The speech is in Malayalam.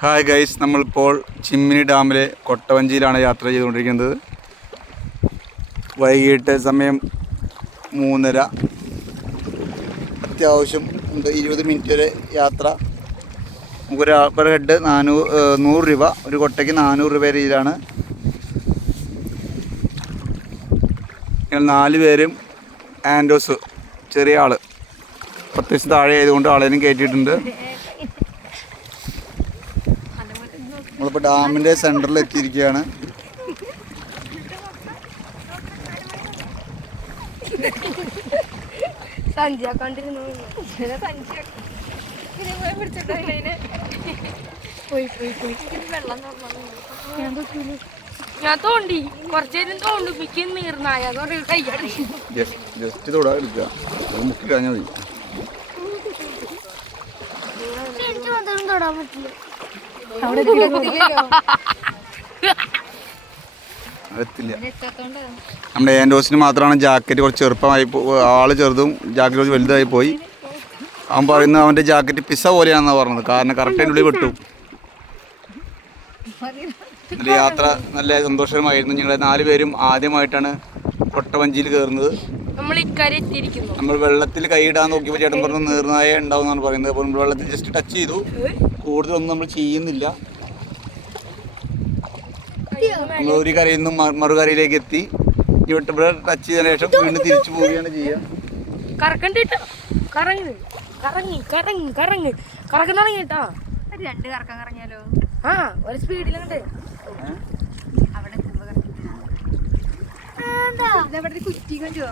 ഹായ് ഗൈസ്, നമ്മളിപ്പോൾ ചിമ്മിനി ഡാമിലെ കൊട്ടവഞ്ചിയിലാണ് യാത്ര ചെയ്തുകൊണ്ടിരിക്കുന്നത്. വൈകിട്ട് സമയം 3:30. അത്യാവശ്യം 20 മിനിറ്റ് വരെ യാത്ര. നമുക്കൊരു പെർ ഹെഡ് 100 രൂപ, ഒരു കൊട്ടയ്ക്ക് 400 രൂപ രീതിയിലാണ്. ഞങ്ങൾ 4 പേരും ആൻഡോസ്, ചെറിയ ആൾ 10 വയസ്സ് താഴെ ആയതുകൊണ്ട് ആളേനും കയറ്റിയിട്ടുണ്ട്. നമ്മളിപ്പോൾ ഡാമിൻ്റെ സെൻറ്ററിൽ എത്തിയിരിക്കുകയാണ്. ഞാൻ തോണ്ടി കുറച്ചേരം തോണ്ടിപ്പിക്കും നീർനായ ജസ്റ്റ് തൊടാ എടുക്കുക, മുക്കി കഴിഞ്ഞാൽ മതി. തൊടാൻ പറ്റില്ല. എത്തില്ല. നമ്മുടെ ആൻഡോസിന് മാത്രമാണ് ജാക്കറ്റ് കുറച്ച് ചെറുപ്പമായി, ആള് ചെറുതും ജാക്കറ്റ് കുറച്ച് വലുതായി പോയി. അവൻ പറയുന്നത് അവൻ്റെ ജാക്കറ്റ് പിസ പോലെയാണെന്നാണ് പറഞ്ഞത്, കാരണം കറക്റ്റ് അതിൻ്റെ ഉള്ളിൽ പെട്ടു. നല്ല യാത്ര, നല്ല സന്തോഷമായിരുന്നു. ഞങ്ങൾ 4 പേരും ആദ്യമായിട്ടാണ് കൊട്ടവഞ്ചിയിൽ കയറുന്നത്. നമ്മൾ വെള്ളത്തിൽ കൈയിടാൻ നോക്കിയപ്പോൾ ചേട്ടൻ പറഞ്ഞു നീർനായ ഉണ്ടാവും എന്നാണ് പറയുന്നത്. അപ്പോൾ നമ്മൾ വെള്ളത്തിൽ ജസ്റ്റ് ടച്ച് ചെയ്തു, കൂടുതലൊന്നും നമ്മൾ ചെയ്യുന്നില്ല. നമ്മൾ ഒരു കരയിൽ നിന്നും മറുകരയിലേക്ക് എത്തി. ഇവിടെ ടച്ച് ചെയ്തതിനു ശേഷം വീണ്ടും തിരിച്ചു പോവുകയാണ് ചെയ്യുക. കറങ്ങുന്നിട്ടാ 2 കറക്കം കറങ്ങിയാലോ? ഒരു സ്പീഡിലുണ്ട്. അവിടെ കുറ്റി കൊണ്ടുപോ.